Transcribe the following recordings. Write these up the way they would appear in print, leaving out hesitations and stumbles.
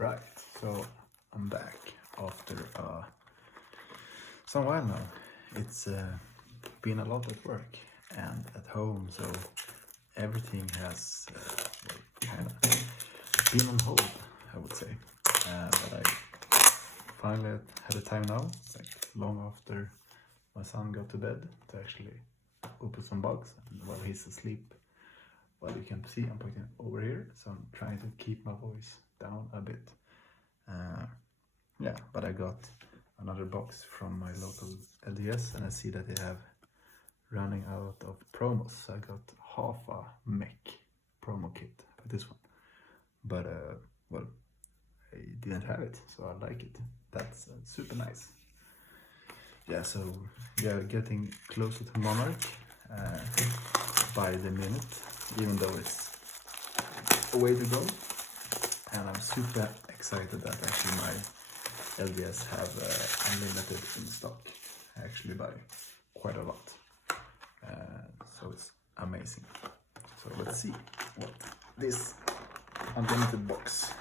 Right, so I'm back after some while now. It's been a lot at work and at home, so everything has kind of been on hold, I would say. But I finally had the time now, like long after my son got to bed, to actually open some box. And while he's asleep, well, you can see I'm pointing over here, so I'm trying to keep my voice down a bit. Yeah, but I got another box from my local LDS, and I see that they have running out of promos. So I got half a mech promo kit for this one, but well, I didn't have it, so I like it. That's super nice. Yeah, so yeah, getting closer to Monarch by the minute, even though it's a way to go. And I'm super excited that actually my LDS have unlimited in stock. I actually buy quite a lot. So it's amazing. So let's see what this unlimited box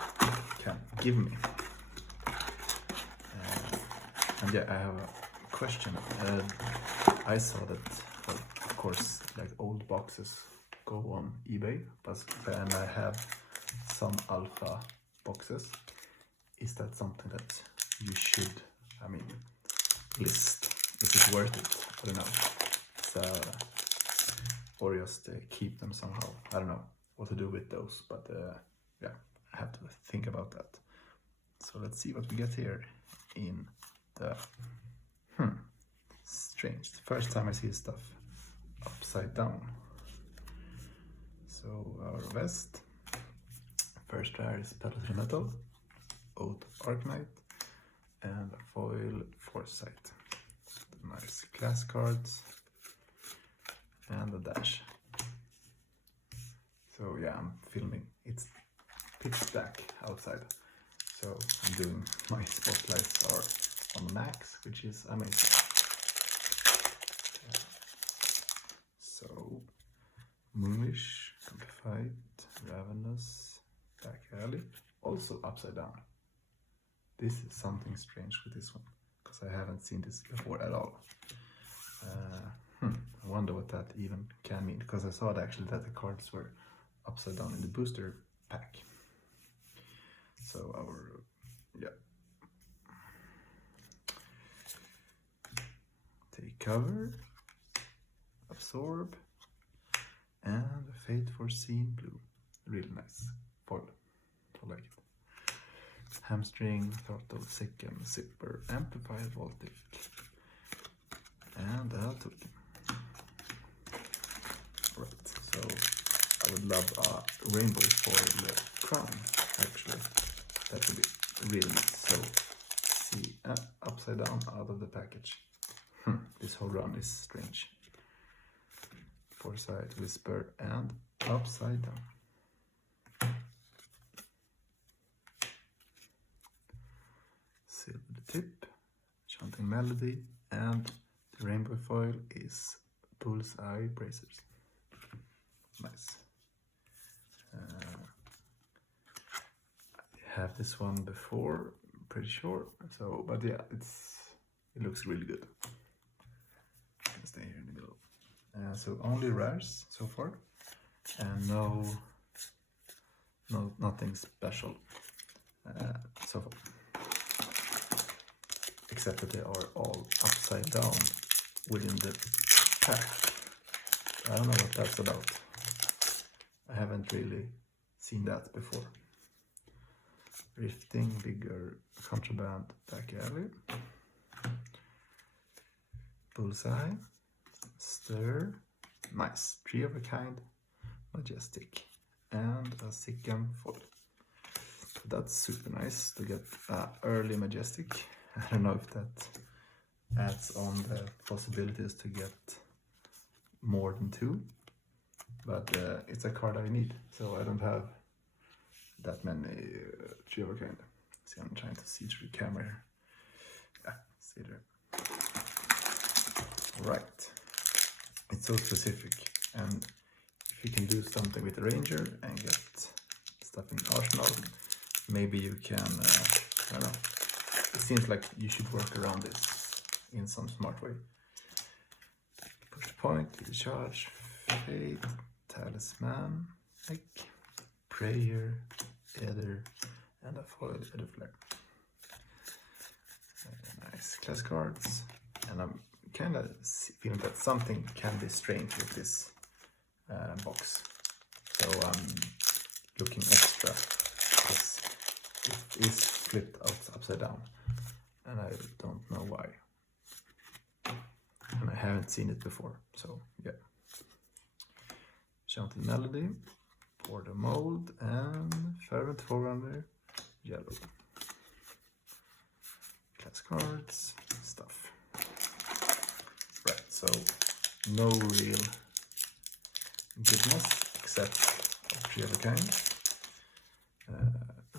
can give me. And yeah, I have a question. I saw that, well, of course, like old boxes go on eBay, but then I have some alpha boxes. Is that something that you should, list? Is it worth it? I don't know. Or just keep them somehow. I don't know what to do with those, but yeah, I have to think about that. So let's see what we get here in the strange. The first time I see stuff upside down. So our vest. First rare is Pedal Metal, Oath of Arcne, and a foil Foresight. Nice class cards and a dash. So yeah, I'm filming. It's pitch black outside, so I'm doing my spotlights are on max, which is amazing. So Moonish, Amplified, Ravenous, Back Alley, also upside down. This is something strange with this one, because I haven't seen this before at all. I wonder what that even can mean, because I saw actually that the cards were upside down in the booster pack. So our, yeah. Take cover, absorb, and a Fate Foreseen blue. Really nice foil. I like it. Hamstring, Throttle, Second, Zipper, Amplified, Voltic, and a token. Right, so I would love a rainbow foil crown, actually. That would be really nice. So, see, upside down out of the package. This whole run is strange. Foresight, Whisper, and upside down. Silver tip, Chanting Melody, and the rainbow foil is Bullseye Bracers. Nice. I have this one before, pretty sure. So, but yeah, it looks really good. I'll stay here in the middle. So only rares so far, and nothing special so far. Except that they are all upside down within the pack. I don't know what that's about. I haven't really seen that before. Rifting, Bigger, Contraband, Back Alley, Bullseye, Stir, nice, 3 of a kind, Majestic, and a Sikkim foil. That's super nice to get early Majestic. I don't know if that adds on the possibilities to get more than 2, but it's a card I need, so I don't have that many 3 of a kind. See, I'm trying to see through the camera here. Yeah, see there. Right. It's so specific, and if you can do something with the Ranger and get stuff in Arsenal, maybe you can, I don't know, it seems like you should work around this in some smart way. Push point, recharge, fate, talisman, like prayer, ether, and a foil ether flare. Nice class cards, and I'm kind of feeling that something can be strange with this box, so I'm looking extra because it is flipped upside down, and I don't know why, and I haven't seen it before. So yeah, Chanted Melody, Pour the Mold, and Fervent Forerunner, yellow. Class cards, stuff. Right, so no real goodness except of 3 of a kind.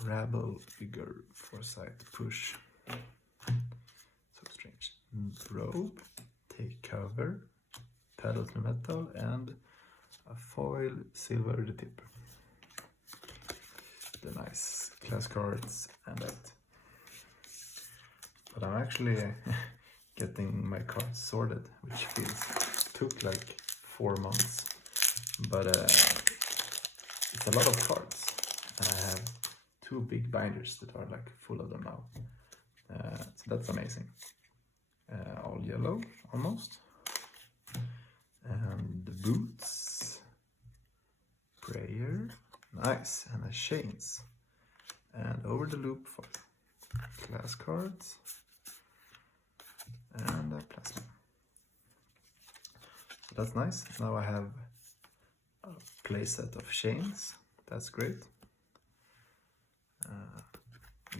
Rabble, Vigor, Foresight, Push. So strange. Robe, Take Cover, Pedal to Metal, and a foil Silver the Tip. The nice class cards and that. But I'm actually getting my cards sorted, which took like 4 months. But it's a lot of cards, and I have 2 big binders that are like full of them now. So that's amazing. All yellow, almost. And the boots, prayer, nice, and the chains. And over the loop for class cards. And a plasma. So that's nice. Now I have a playset of chains. That's great.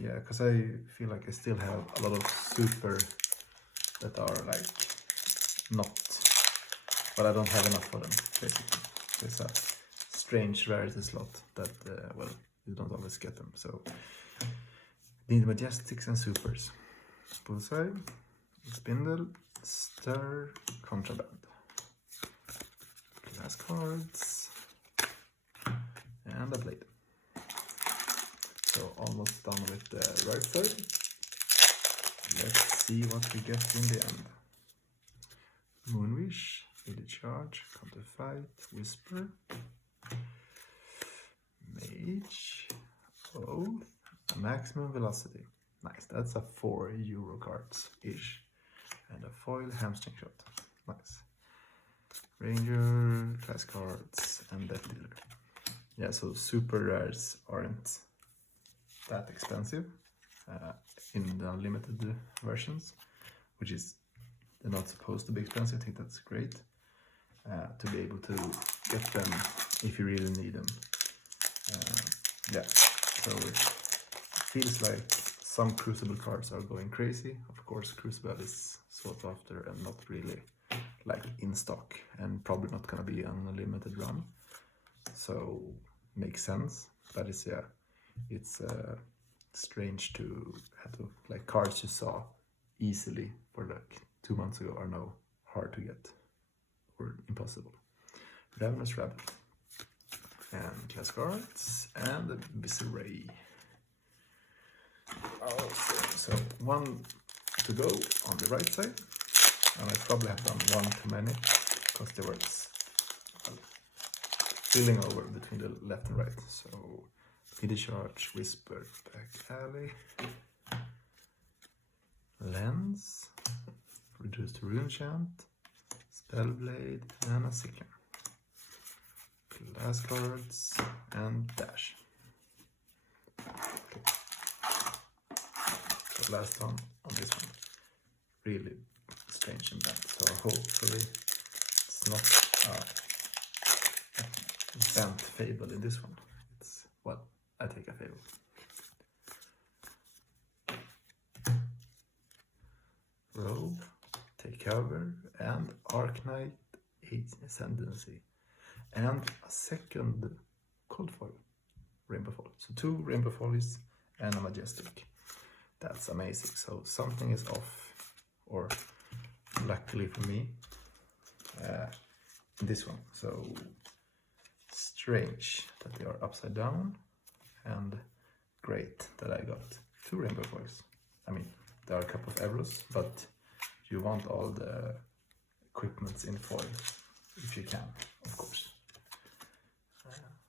Yeah, because I feel like I still have a lot of super that are like not, but I don't have enough for them, basically. It's a strange rarity slot that, well, you don't always get them. So need Majestics and Supers. Bullseye, Spindle, Stir, Contraband. Class cards, and a blade. So almost done with the right side. Let's see what we get in the end. Moonwish, Lily Charge, Counter Fight, Whisper, Mage, Oath, Maximum Velocity. Nice, that's a 4 euro cards-ish. And a foil Hamstring Shot. Nice. Ranger, class cards, and Death Dealer. Yeah, so super rares aren't that expensive in the unlimited versions, which is they're not supposed to be expensive. I think that's great to be able to get them if you really need them. Yeah, so it feels like some Crucible cards are going crazy. Of course, Crucible is sought after and not really like in stock, and probably not gonna be an unlimited run. So makes sense, but it's strange to have to like cards you saw easily for like 2 months ago are now hard to get or impossible. Ravenous Rabbit and class cards and the Visceray. Okay, so 1 to go on the right side, and I probably have done 1 too many because they were spilling over between the left and right. So Pity Charge, Whisper, Back Alley, Lens, Reduce to Rune Chant, Spellblade, and a Sickler. Class cards and Dash. Okay. So last one on this one. Really strange and bad. So hopefully it's not a bent Fable in this one. It's, well, I take a Fable. Robe, Take Cover, and Arcne Ascendancy. And a second cold foil, rainbow foil. So 2 rainbow foils and a majestic. That's amazing. So something is off, or luckily for me, this one. So strange that they are upside down, and great that I got 2 rainbow foils. I mean, there are a couple of errors, but you want all the equipments in foil if you can, of course.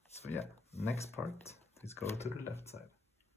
So yeah, next part, let's go to the left side.